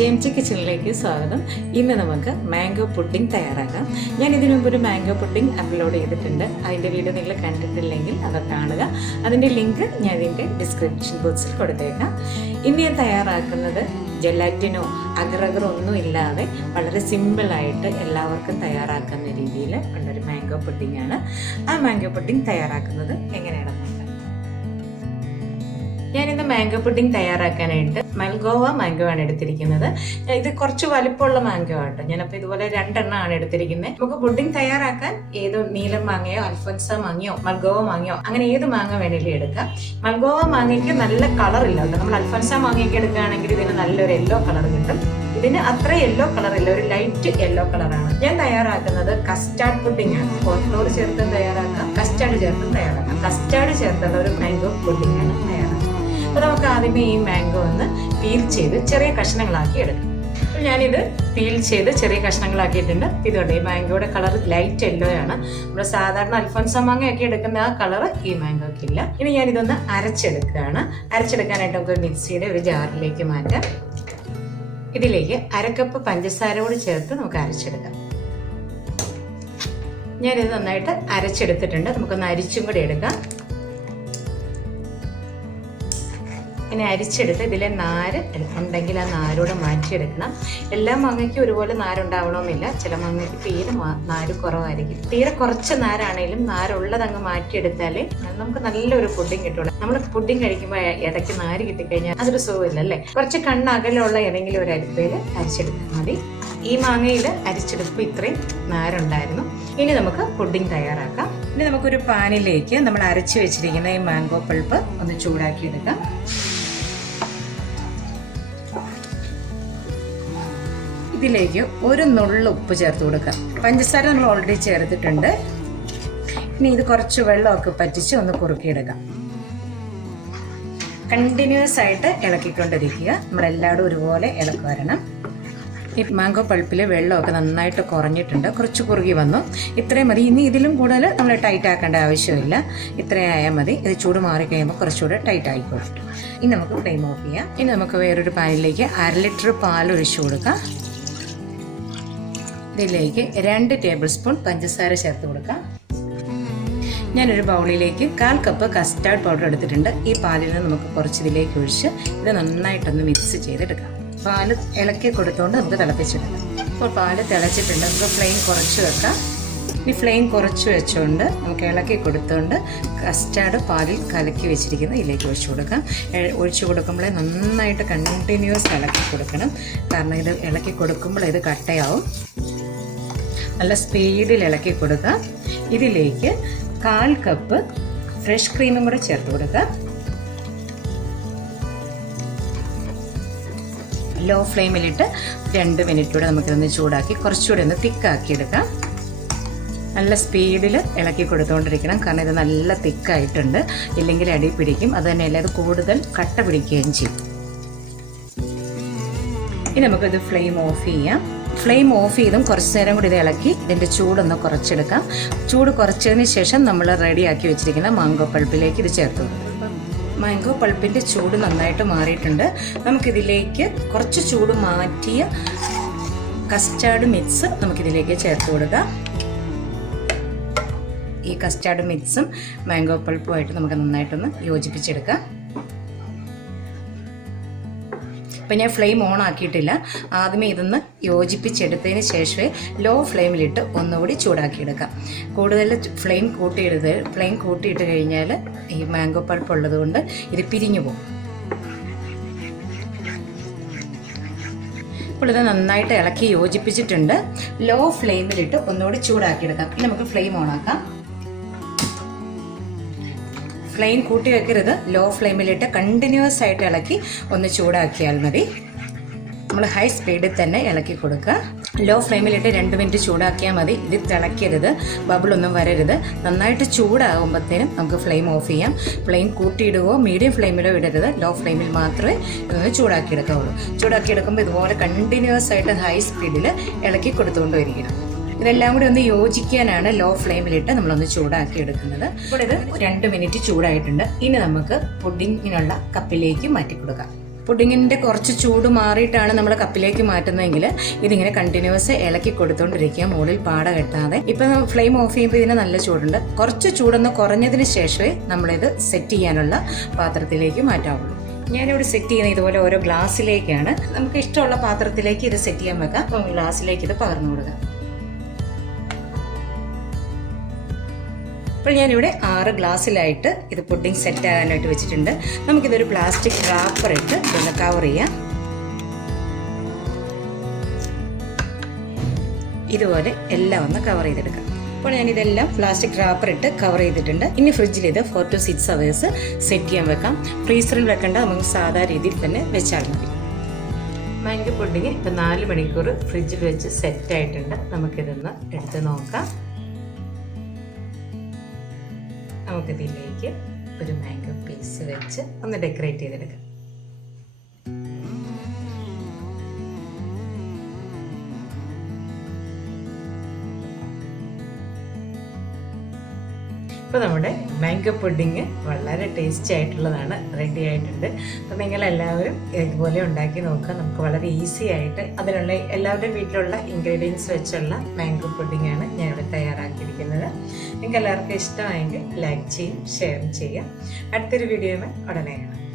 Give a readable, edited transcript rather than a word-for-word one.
JMJ കിച്ചണിലേക്ക് സ്വാഗതം. ഇന്ന് നമുക്ക് മാംഗോ പുഡിംഗ് തയ്യാറാക്കാം. ഞാൻ ഇതിനു മുമ്പ് ഒരു മാംഗോ പുഡിംഗ് അപ്ലോഡ് ചെയ്തിട്ടുണ്ട്. അതിൻ്റെ വീഡിയോ നിങ്ങൾ കണ്ടിട്ടില്ലെങ്കിൽ അത് കാണുക. അതിൻ്റെ ലിങ്ക് ഞാൻ ഇതിൻ്റെ ഡിസ്ക്രിപ്ഷൻ ബോക്സിൽ കൊടുത്തേക്കാം. ഇന്ന് ഞാൻ തയ്യാറാക്കുന്നത് ജെലാറ്റിനോ അഗർ-അഗറോ ഒന്നും ഇല്ലാതെ വളരെ സിമ്പിളായിട്ട് എല്ലാവർക്കും തയ്യാറാക്കുന്ന രീതിയിൽ ഉള്ളൊരു മാംഗോ പുഡിംഗ് ആണ്. ആ മാംഗോ പുഡിംഗ് തയ്യാറാക്കുന്നത് എങ്ങനെയാണെന്ന് നോക്കാം. ഞാനിന്ന് മാംഗോ പുഡിംഗ് തയ്യാറാക്കാനായിട്ട് മൽഗോവ മാംഗോ ആണ് എടുത്തിരിക്കുന്നത്. ഇത് കുറച്ച് വലിപ്പമുള്ള മാംഗോ ആട്ടോ. ഞാനപ്പോൾ ഇതുപോലെ 2 എണ്ണമാണ് എടുത്തിരിക്കുന്നത്. നമുക്ക് പുഡിംഗ് തയ്യാറാക്കാൻ ഏതോ നീലം മാങ്ങയോ അൽഫോൻസ മാങ്ങയോ മൽഗോവ മാങ്ങയോ അങ്ങനെ ഏത് മാങ്ങ വേണമെങ്കിലും എടുക്കാം. മൽഗോവ മാങ്ങയ്ക്ക് നല്ല കളർ ഇല്ല കേട്ടോ. നമ്മൾ അൽഫോൻസ മാങ്ങയൊക്കെ എടുക്കുകയാണെങ്കിൽ ഇതിന് നല്ലൊരു യെല്ലോ കളർ കിട്ടും. ഇതിന് അത്ര യെല്ലോ കളർ ഇല്ല, ഒരു ലൈറ്റ് യെല്ലോ കളറാണ്. ഞാൻ തയ്യാറാക്കുന്നത് കസ്റ്റാർഡ് പുഡിംഗ് ആണ്. കോൺഫ്ലോർ ചേർത്തും തയ്യാറാക്കാം, കസ്റ്റാർഡ് ചേർത്തും തയ്യാറാക്കാം. കസ്റ്റാർഡ് ചേർത്തുള്ള ഒരു മാംഗോ പുഡിംഗ് ആണ് തയ്യാറാക്കുന്നത്. അപ്പോൾ നമുക്ക് ആദ്യമേ ഈ മാംഗോ ഒന്ന് പീൽ ചെയ്ത് ചെറിയ കഷ്ണങ്ങളാക്കി എടുക്കാം. അപ്പോൾ ഞാനിത് പീൽ ചെയ്ത് ചെറിയ കഷ്ണങ്ങളാക്കിയിട്ടുണ്ട്. ഇതുകൊണ്ട് ഈ മാംഗോയുടെ കളർ ലൈറ്റ് യെല്ലോ ആണ്. നമ്മൾ സാധാരണ അൽഫോൻസ മാങ്ങയൊക്കെ എടുക്കുന്ന ആ കളർ ഈ മാംഗോയ്ക്ക് ഇല്ല. ഇനി ഞാനിതൊന്ന് അരച്ചെടുക്കുകയാണ്. അരച്ചെടുക്കാനായിട്ട് നമുക്ക് മിക്സിയുടെ ഒരു ജാറിലേക്ക് മാറ്റാം. ഇതിലേക്ക് 1/2 കപ്പ് പഞ്ചസാര കൂടി ചേർത്ത് നമുക്ക് അരച്ചെടുക്കാം. ഞാനിത് നന്നായിട്ട് അരച്ചെടുത്തിട്ടുണ്ട്. നമുക്കൊന്ന് അരിച്ചും കൂടി എടുക്കാം. ഇനി അരിച്ചെടുത്ത് ഇതിലെ നാര് ഉണ്ടെങ്കിൽ ആ നാരോടെ മാറ്റിയെടുക്കണം. എല്ലാ മാങ്ങയ്ക്കും ഒരുപോലെ നാരുണ്ടാവണമെന്നില്ല. ചില മാങ്ങയ്ക്ക് തീരെ നാര് കുറവായിരിക്കും. തീരെ കുറച്ച് നാരാണെങ്കിലും നാരുള്ളത് അങ്ങ് മാറ്റിയെടുത്താലേ നമുക്ക് നല്ലൊരു പുഡിംഗ് കിട്ടുള്ളൂ. നമ്മൾ പുഡിംഗ് കഴിക്കുമ്പോൾ ഇടയ്ക്ക് നാര് കിട്ടിക്കഴിഞ്ഞാൽ അതൊരു സുഖമില്ല അല്ലേ. കുറച്ച് കണ്ണകലുള്ള ഏതെങ്കിലും ഒരു അരിപ്പയിൽ അരിച്ചെടുത്താൽ മതി. ഈ മാങ്ങയിൽ അരിച്ചെടുക്കുമ്പോൾ ഇത്രയും നാരുണ്ടായിരുന്നു. ഇനി നമുക്ക് പുഡിംഗ് തയ്യാറാക്കാം. ഇനി നമുക്കൊരു പാനിലേക്ക് നമ്മൾ അരച്ച് വെച്ചിരിക്കുന്ന ഈ മാംഗോ പൾപ്പ് ഒന്ന് ചൂടാക്കി എടുക്കാം. ഇതിലേക്ക് ഒരു നുള്ള് ഉപ്പ് ചേർത്ത് കൊടുക്കാം. പഞ്ചസാര നമ്മൾ ഓൾറെഡി ചേർത്തിട്ടുണ്ട്. ഇനി ഇത് കുറച്ച് വെള്ളമൊക്കെ പറ്റിച്ച് ഒന്ന് കുറുക്കിയെടുക്കാം. കണ്ടിന്യൂസ് ആയിട്ട് ഇളക്കിക്കൊണ്ടിരിക്കുക. നമ്മളെല്ലാവരും ഒരുപോലെ ഇളക്കി വരണം. ഈ മാംഗോ പൾപ്പിൽ വെള്ളമൊക്കെ നന്നായിട്ട് കുറഞ്ഞിട്ടുണ്ട്, കുറച്ച് കുറുകി വന്നു. ഇത്രയും മതി. ഇനി ഇതിലും കൂടുതൽ നമ്മൾ ടൈറ്റ് ആക്കേണ്ട ആവശ്യമില്ല. ഇത്രയും ആയാൽ മതി. ഇത് ചൂട് മാറിക്കഴിയുമ്പോൾ കുറച്ചുകൂടെ ടൈറ്റ് ആയിക്കോളും. ഇനി നമുക്ക് ഫ്ലെയിം ഓഫ് ചെയ്യാം. ഇനി നമുക്ക് വേറൊരു പാനിലേക്ക് 1/2 ലിറ്റർ പാൽ ഒഴിച്ചു കൊടുക്കാം. ഇതിലേക്ക് 2 ടേബിൾ സ്പൂൺ പഞ്ചസാര ചേർത്ത് കൊടുക്കാം. ഞാനൊരു ബൗളിലേക്ക് 1/4 കപ്പ് കസ്റ്റാർഡ് പൗഡർ എടുത്തിട്ടുണ്ട്. ഈ പാലിൽ നിന്ന് നമുക്ക് കുറച്ച് ഇതിലേക്ക് ഒഴിച്ച് ഇത് നന്നായിട്ടൊന്ന് മിക്സ് ചെയ്തെടുക്കാം. പാല് ഇളക്കി കൊടുത്തുകൊണ്ട് നമുക്ക് തിളപ്പിച്ചെടുക്കാം. ഇപ്പോൾ പാല് തിളച്ചിട്ടുണ്ട്. നമുക്ക് ഫ്ലെയിം കുറച്ച് വെക്കാം. ഈ ഫ്ലെയിം കുറച്ച് വെച്ചുകൊണ്ട് നമുക്ക് ഇളക്കി കൊടുത്തുകൊണ്ട് കസ്റ്റാർഡ് പാലിൽ കലക്കി വെച്ചിരിക്കുന്നത് ഇതിലേക്ക് ഒഴിച്ചു കൊടുക്കാം. ഒഴിച്ചു കൊടുക്കുമ്പോഴേ നന്നായിട്ട് കണ്ടിന്യൂസ് ഇളക്കി കൊടുക്കണം. കാരണം ഇത് ഇളക്കി കൊടുക്കുമ്പോൾ ഇത് കട്ടയാവും. നല്ല സ്പീഡിൽ ഇളക്കി കൊടുക്കുക. ഇതിലേക്ക് 1/4 കപ്പ് ഫ്രഷ് ക്രീമും കൂടെ ചേർത്ത് കൊടുക്കുക. ലോ ഫ്ലെയിമിലിട്ട് 2 മിനിറ്റ് കൂടെ നമുക്കിതൊന്ന് ചൂടാക്കി കുറച്ചുകൂടി ഒന്ന് തിക്കാക്കി എടുക്കാം. നല്ല സ്പീഡിൽ ഇളക്കി കൊടുത്തുകൊണ്ടിരിക്കണം. കാരണം ഇത് നല്ല തിക്കായിട്ടുണ്ട്. ഇല്ലെങ്കിൽ അടി പിടിക്കും. അത് തന്നെയല്ല ഇത് കൂടുതൽ കട്ട പിടിക്കുകയും ചെയ്യും. ഇനി നമുക്കിത് ഫ്ലെയിം ഓഫ് ചെയ്യാം. ഫ്ലെയിം ഓഫ് ചെയ്തും കുറച്ച് നേരം കൂടി ഇത് ഇളക്കി ഇതിൻ്റെ ചൂടൊന്ന് കുറച്ചെടുക്കാം. ചൂട് കുറച്ചതിന് ശേഷം നമ്മൾ റെഡിയാക്കി വെച്ചിരിക്കുന്ന മാംഗോ പൾപ്പിലേക്ക് ഇത് ചേർത്ത് കൊടുക്കാം. മാംഗോ പൾപ്പിൻ്റെ ചൂട് നന്നായിട്ട് മാറിയിട്ടുണ്ട്. നമുക്കിതിലേക്ക് കുറച്ച് ചൂട് മാറ്റിയ കസ്റ്റാർഡ് മിക്സ് നമുക്കിതിലേക്ക് ചേർത്ത് കൊടുക്കാം. ഈ കസ്റ്റാർഡ് മിക്സും മാംഗോ പൾപ്പുമായിട്ട് നമുക്ക് നന്നായിട്ടൊന്ന് യോജിപ്പിച്ചെടുക്കാം. ഇപ്പം ഞാൻ ഫ്ലെയിം ഓൺ ആക്കിയിട്ടില്ല. ആദ്യമേ ഇതൊന്ന് യോജിപ്പിച്ചെടുത്തതിന് ശേഷമേ ലോ ഫ്ലെയിമിലിട്ട് ഒന്നുകൂടി ചൂടാക്കിയെടുക്കാം. കൂടുതൽ ഫ്ലെയിം കൂട്ടിയിടരുത്. ഫ്ലെയിം കൂട്ടിയിട്ട് കഴിഞ്ഞാൽ ഈ മാംഗോ പൾപ്പ് ഉള്ളത് കൊണ്ട് ഇത് പിരിഞ്ഞു പോകും. ഇപ്പോൾ ഇത് നന്നായിട്ട് ഇളക്കി യോജിപ്പിച്ചിട്ടുണ്ട്. ലോ ഫ്ലെയിമിലിട്ട് ഒന്നുകൂടി ചൂടാക്കിയെടുക്കാം. ഇനി നമുക്ക് ഫ്ലെയിം ഓൺ ആക്കാം. ഫ്ലെയിം കൂട്ടി വെക്കരുത്. ലോ ഫ്ലെയിമിലിട്ട് കണ്ടിന്യൂസ് ആയിട്ട് ഇളക്കി ഒന്ന് ചൂടാക്കിയാൽ മതി. നമ്മൾ ഹൈ സ്പീഡിൽ തന്നെ ഇളക്കി കൊടുക്കുക. ലോ ഫ്ലെയിമിലിട്ട് 2 മിനിറ്റ് ചൂടാക്കിയാൽ മതി. ഇത് തിളക്കരുത്, ബബിളൊന്നും വരരുത്. നന്നായിട്ട് ചൂടാകുമ്പോഴത്തേനും നമുക്ക് ഫ്ലെയിം ഓഫ് ചെയ്യാം. ഫ്ലെയിം കൂട്ടിയിടുകയോ മീഡിയം ഫ്ലെയിമിലോ ഇടരുത്. ലോ ഫ്ലെയിമിൽ മാത്രമേ ഇതൊന്ന് ചൂടാക്കിയെടുക്കാവുള്ളൂ. ചൂടാക്കിയെടുക്കുമ്പോൾ ഇതുപോലെ കണ്ടിന്യൂസ് ആയിട്ട് ഹൈ സ്പീഡിൽ ഇളക്കി കൊടുത്തുകൊണ്ട് വരികയാണ്. ഇതെല്ലാം കൂടി ഒന്ന് യോജിക്കാനാണ് ലോ ഫ്ലെയിമിലിട്ട് നമ്മളൊന്ന് ചൂടാക്കി എടുക്കുന്നത്. ഇപ്പോൾ ഇത് 2 മിനിറ്റ് ചൂടായിട്ടുണ്ട്. ഇനി നമുക്ക് പുഡിങ്ങിനുള്ള കപ്പിലേക്ക് മാറ്റി കൊടുക്കാം. പുഡിങ്ങിൻ്റെ കുറച്ച് ചൂട് മാറിയിട്ടാണ് നമ്മൾ കപ്പിലേക്ക് മാറ്റുന്നതെങ്കിൽ ഇതിങ്ങനെ കണ്ടിന്യൂസ് ഇളക്കി കൊടുത്തോണ്ടിരിക്കുക, മുകളിൽ പാട കെട്ടാതെ. ഇപ്പം ഫ്ലെയിം ഓഫ് ചെയ്യുമ്പോൾ ഇതിന് നല്ല ചൂടുണ്ട്. കുറച്ച് ചൂടൊന്ന് കുറഞ്ഞതിന് ശേഷമേ നമ്മളിത് സെറ്റ് ചെയ്യാനുള്ള പാത്രത്തിലേക്ക് മാറ്റാവുള്ളൂ. ഞാനിവിടെ സെറ്റ് ചെയ്യുന്ന ഇതുപോലെ ഓരോ ഗ്ലാസ്സിലേക്കാണ്. നമുക്ക് ഇഷ്ടമുള്ള പാത്രത്തിലേക്ക് ഇത് സെറ്റ് ചെയ്യാൻ വെക്കാം. അപ്പം ഗ്ലാസ്സിലേക്ക് ഇത് പകർന്നു കൊടുക്കാം. അപ്പോൾ ഞാനിവിടെ 6 ഗ്ലാസ്സിലായിട്ട് ഇത് പുഡിംഗ് സെറ്റ് ആകാനായിട്ട് വെച്ചിട്ടുണ്ട്. നമുക്കിതൊരു പ്ലാസ്റ്റിക് റാപ്പർ ഇട്ട് ഇതൊന്ന് കവർ ചെയ്യാം. ഇതുപോലെ എല്ലാം ഒന്ന് കവർ ചെയ്തെടുക്കാം. അപ്പോൾ ഞാനിതെല്ലാം പ്ലാസ്റ്റിക് റാപ്പർ ഇട്ട് കവർ ചെയ്തിട്ടുണ്ട്. ഇനി ഫ്രിഡ്ജിൽ ഇത് 4 to 6 hours സെറ്റ് ചെയ്യാൻ വെക്കാം. ഫ്രീസറിൽ വെക്കേണ്ട, നമുക്ക് സാധാ രീതിയിൽ തന്നെ വെച്ചാൽ മതി. മാംഗോ പുഡിംഗ് ഇപ്പം 4 മണിക്കൂർ ഫ്രിഡ്ജിൽ വെച്ച് സെറ്റ് ആയിട്ടുണ്ട്. നമുക്കിതൊന്ന് എടുത്ത് നോക്കാം. നമുക്കിതിലേക്ക് ഒരു മാംഗോ പീസ് വെച്ച് ഒന്ന് ഡെക്കറേറ്റ് ചെയ്തെടുക്കാം. ഇപ്പോൾ നമ്മുടെ മാംഗോ പുഡിങ് വളരെ ടേസ്റ്റി ആയിട്ടുള്ളതാണ്, റെഡി ആയിട്ടുണ്ട്. അപ്പോൾ നിങ്ങളെല്ലാവരും ഇതുപോലെ ഉണ്ടാക്കി നോക്കുക. നമുക്ക് വളരെ ഈസി ആയിട്ട് അതിനുള്ള എല്ലാവരുടെയും വീട്ടിലുള്ള ഇൻഗ്രീഡിയൻസ് വെച്ചുള്ള മാംഗോ പുഡിങ്ങാണ് ഞാൻ ഇവിടെ തയ്യാറാക്കിയിരിക്കുന്നത്. നിങ്ങൾക്ക് എല്ലാവർക്കും ഇഷ്ടമായെങ്കിൽ ലൈക്ക് ചെയ്യും, ഷെയർ ചെയ്യാം. അടുത്തൊരു വീഡിയോയുമായി ഉടനെ കാണാം.